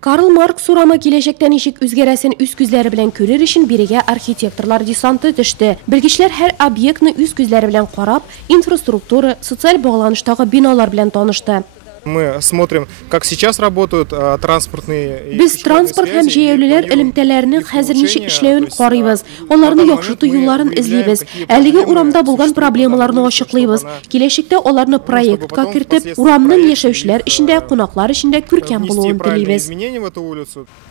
Karl Marx uramı gelecekten işik üzgeresin üst güzleri bilen körür için birige arxitektorlar desantı düştü. Bilgiçler her obyektni üst güzleri bilen qarab, infrastrukturu, sosyal bağlanıştağı binalar bilen tanıştı. Мы смотрим, как сейчас работают транспортные. Biz transport hem jeyevliler элемтелерinin hazır nişi işlevin qarıyız. Onlarını yaxşıtı yolların izleybiz. Əligi uramda bulgan problemalarını aşıqlayız. Gelecekte onlarını proyektka kiritip, uramның yaşayışlar içinde, qonaqlar içinde kürken buluğun dileybiz.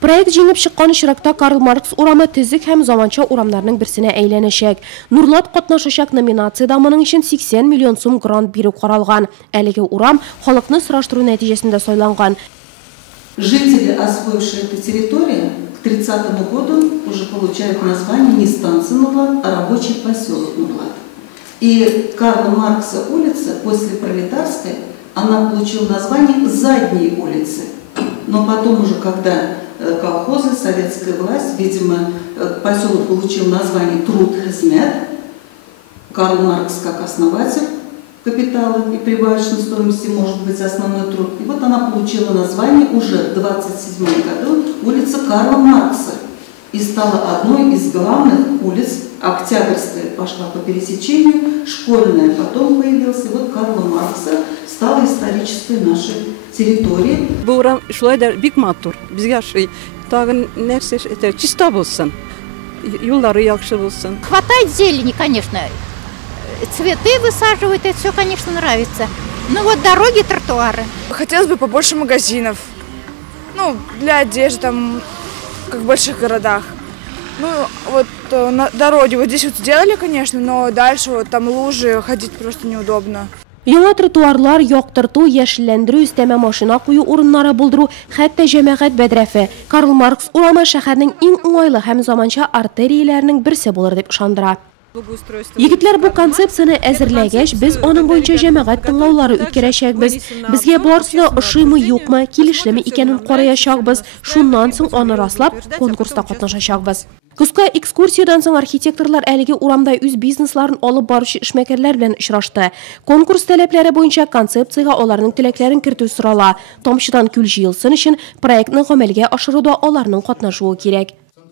Proyekt jengip şıqqan işrakta Karl Marx uramı tezlik hem zamança uramlarının birsine eylenişek. Nurlat qatnaşışak nominatsiyada bunun için 80 milyon sum grant biri qaralgan. Əligi uram xalqны сұрастыру нәтижесінде сойланған. Жители, освоившие эту территорию, к 30-му году уже получают название не станция Нурлат, а рабочий поселок Нурлат. И Карла Маркса улица после Пролетарской, она получила название Задней улицы. Но потом уже, когда колхозы, советская власть, видимо, поселок получил название Труд Хизмет, Карл Маркс как основатель капитала и прибавочной стоимости может быть основной труд. И вот она получила название уже в 1927 году улица Карла Маркса и стала одной из главных улиц. Октябрьская пошла по пересечению, школьная потом появилась, и вот Карла Маркса стала исторической нашей территорией. Bu şulay da big mattur. Bizga şey tagın nerse чиста болсын. Yolları yaxşı болсын. Хватает зелени, конечно. Цветы высаживают, это все, конечно, нравится. Но вот дороги, тротуары. Хотелось бы побольше магазинов. Ну, для одежды, там, как в больших городах. Ну, вот дороги вот здесь вот сделали, конечно, но дальше вот там лужи, ходить просто неудобно. Яңа тротуарлар, яктырту, яшелләндерү, өстәмә машина кую урыннары булдыру, хәтта җәмәгать бәдрәфе. Карл Маркс урамы шәһәрнең иң уңайлы һәм заманча артерияләренең берсе булыр дип ышандыра. Егетләр бу концепцияны әзерләгәч, без аның буенча җәмәгать тыңлаулары үткәрәчәкбез. Безгә барысы да ошыймы, юкмы, килешлеме икәнен караячакбыз. Шуннан соң аны раслап, конкурста катнашачакбыз. Кыска экскурсиядан соң архитекторлар әлеге урамда үз бизнесларын алып баручы эшмәкәрләр белән очрашты. Конкурс таләпләре буенча концепцияга аларның теләкләрен кертү сорала. Тамчыдан күл җыелсын өчен проектны гамәлгә ашыруда аларның катнашуы кирәк.